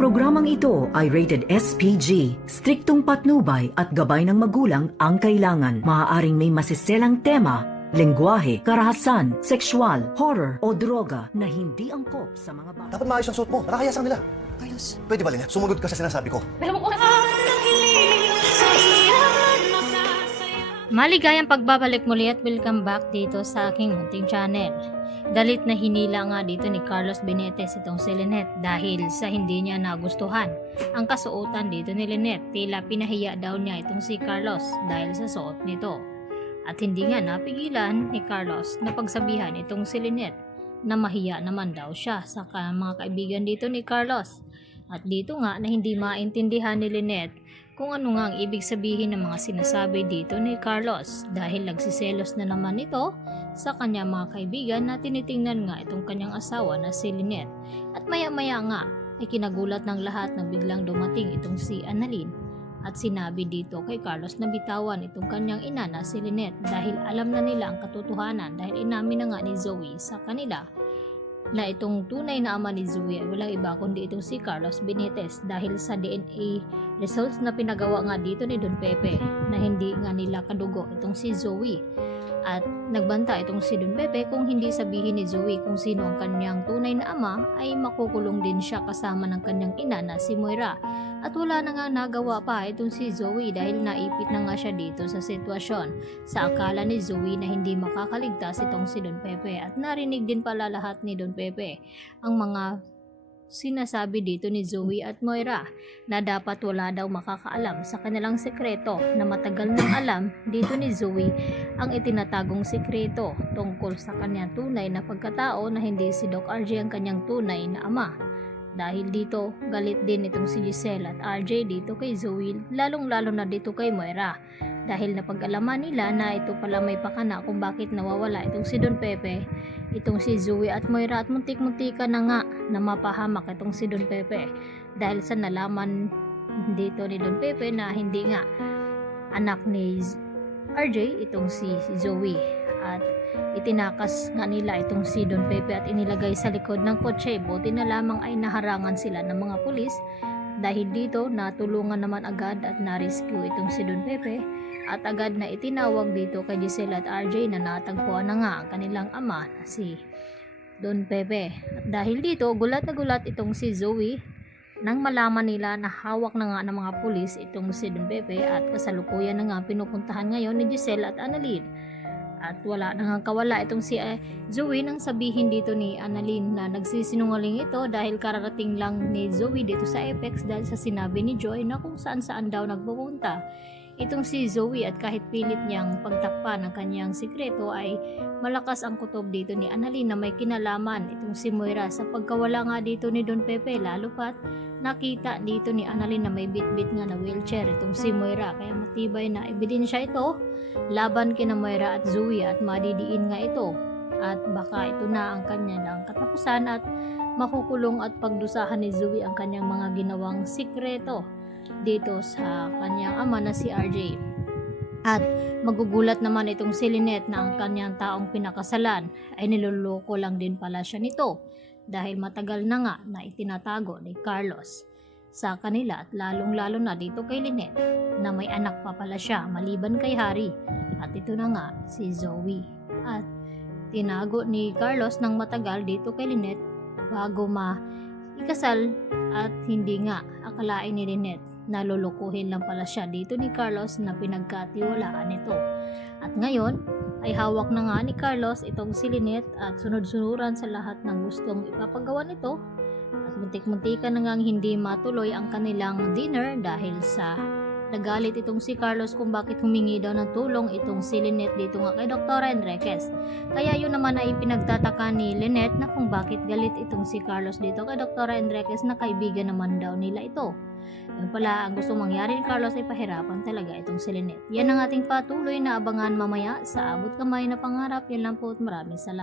programang ito ay rated SPG. Striktong patnubay at gabay ng magulang ang kailangan. Maaaring may masiselang tema, lengguwahe, karahasan, sexual, horror o droga na hindi angkop sa mga bata. Dapat maayos ang suot mo. Nakakayasang nila. Carlos. Pwede ba, Lynette? Sumunod ka sa sinasabi ko. Pero mo Maligayang pagbabalik muli at welcome back dito sa aking munting channel. Galit na hinila nga dito ni Carlos Benitez itong si Lynette dahil sa hindi niya nagustuhan ang kasuotan dito ni Lynette. Tila pinahiya daw niya itong si Carlos dahil sa suot nito. At hindi nga napigilan ni Carlos na pagsabihan itong si Lynette na mahiya naman daw siya sa mga kaibigan dito ni Carlos. At dito nga na hindi maintindihan ni Lynette kung ano nga ang ibig sabihin ng mga sinasabi dito ni Carlos dahil nagsiselos na naman ito sa kanyang mga kaibigan na tinitingnan nga itong kanyang asawa na si Lynette. At maya-maya nga ay kinagulat ng lahat na biglang dumating itong si Annalyn at sinabi dito kay Carlos na bitawan itong kanyang ina na si Lynette dahil alam na nila ang katotohanan dahil inamin na nga ni Zoe sa kanila na itong tunay na ama ni Zoe ay walang iba kundi itong si Carlos Benitez dahil sa DNA results na pinagawa nga dito ni Don Pepe na hindi nga nila kadugo itong si Zoe. At nagbanta itong si Don Pepe kung hindi sabihin ni Zoe kung sino ang kanyang tunay na ama ay makukulong din siya kasama ng kanyang ina na si Moira. At wala na nga nagawa pa itong si Zoe dahil naipit na nga siya dito sa sitwasyon sa akala ni Zoe na hindi makakaligtas itong si Don Pepe. At narinig din pala lahat ni Don Pepe ang mga sinasabi dito ni Zoe at Moira na dapat wala daw makakaalam sa kanilang sekreto na matagal nang alam dito ni Zoe ang itinatagong sekreto tungkol sa kanyang tunay na pagkatao na hindi si Doc RJ ang kanyang tunay na ama. Dahil dito galit din itong si Giselle at RJ dito kay Zoe, lalong lalo na dito kay Moira dahil napag-alaman nila na ito pala may pakana kung bakit nawawala itong si Don Pepe, itong si Zoe at Moira at muntik-muntika na nga na mapahamak itong si Don Pepe dahil sa nalaman dito ni Don Pepe na hindi nga anak ni RJ itong si Zoe. At itinakas nga nila itong si Don Pepe at inilagay sa likod ng kotse. Buti na lamang ay naharangan sila ng mga pulis dahil dito natulungan naman agad at na-rescue itong si Don Pepe at agad na itinawag dito kay Giselle at RJ na natagpuan na nga ang kanilang ama na si Don Pepe. At dahil dito gulat na gulat itong si Zoe nang malaman nila na hawak na nga ng mga pulis itong si Don Pepe at kasalukuyan na nga pinupuntahan ngayon ni Giselle at Annalyn. At wala nang kawala itong si Zoe nang sabihin dito ni Annalyn na nagsisinungaling ito dahil kararating lang ni Zoe dito sa Apex dahil sa sinabi ni Joy na kung saan daw nagpupunta itong si Zoe at kahit pilit niyang pagtakpan ng kanyang sikreto ay malakas ang kutob dito ni Annalyn na may kinalaman itong si Moira sa pagkawala nga dito ni Don Pepe, lalo pat nakita dito ni Annalyn na may bit-bit nga na wheelchair itong si Moira kaya matibay na ebidensya ito laban kina Moira at Zoe at madidiin nga ito at baka ito na ang kanyang katapusan at makukulong at pagdusahan ni Zoe ang kanyang mga ginawang sikreto dito sa kanyang ama na si RJ. At magugulat naman itong si Lynette na ang kanyang taong pinakasalan ay niloloko lang din pala siya nito dahil matagal na nga na itinatago ni Carlos sa kanila at lalong lalo na dito kay Lynette na may anak pa pala siya maliban kay Harry at ito na nga si Zoe. At tinago ni Carlos ng matagal dito kay Lynette bago ikasal at hindi nga akalain ni Lynette na lulukuhin lang pala siya dito ni Carlos na pinagkatiwalaan nito. At ngayon ay hawak na nga ni Carlos itong si Lynette at sunod-sunuran sa lahat ng gustong ipapagawa nito at muntik-muntika na ngang hindi matuloy ang kanilang dinner dahil sa nagalit itong si Carlos kung bakit humingi daw ng tulong itong si Lynette dito nga kay Dr. Enriquez. Kaya yun naman ay pinagtataka ni Lynette na kung bakit galit itong si Carlos dito kay Dr. Enriquez na kaibigan naman daw nila ito. Yung pala ang gusto mangyari ni Carlos ay pahirapan talaga itong si Lynette. Yan ang ating patuloy na abangan mamaya sa Abot Kamay na Pangarap. Yan lang po at maraming salamat.